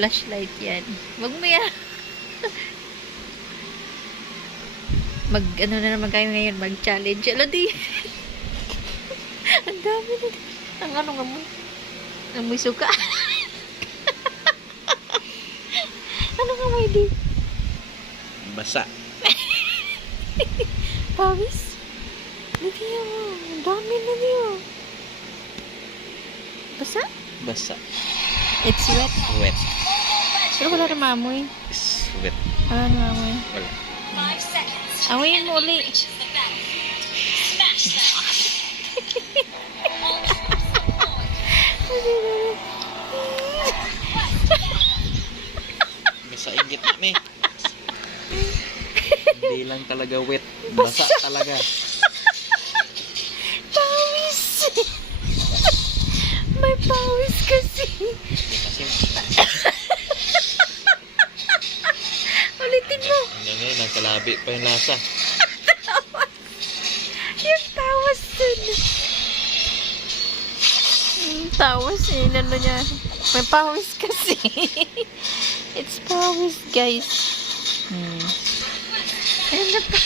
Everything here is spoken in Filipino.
flashlight yan. Wag mo yan. Ano na naman kayo ngayon? Mag-challenge. Ala di. Ang dami na. Ang ano nga mo? Amoy suka. Ano nga mo di? Basa. Pawis? Hindi mo. Ang dami na niyo. Basa? Basa. It's wet. Wet. Pero wala rin maamoy. Is wet. Wala rin maamoy. Wala. Amoyin mo uli. Basa igit na me. Hindi lang talaga wet. Basa talaga. Pawis! May pawis kasi. Kasi Ulitin mo. hanggang ngayon, nasa labi pa yung lasa. Yung tawas dun. Tawas eh. Ano niya. May pawis kasi. It's pawis, guys. Ayun na pa.